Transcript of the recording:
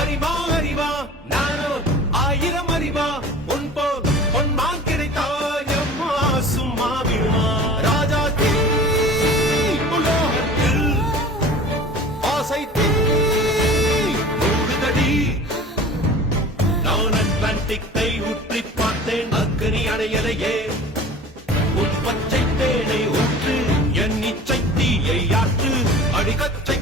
அறிவா அறிவா நானோ ஆயிரம் அறிவா உன் போல் பொன்மான் கிடைத்தாயம்மா சும்மா விடுமா ராஜா தீ உலோகத்தில் ஆசை தீ மூடுதடி நான் அட்லாண்டிக்கை ஊற்றி பார்த்தேன் அக்கனி அடையலையே உன் பச்சை தேனை ஊற்று என் இச்சை தீயை ஆற்று அடிகச்சை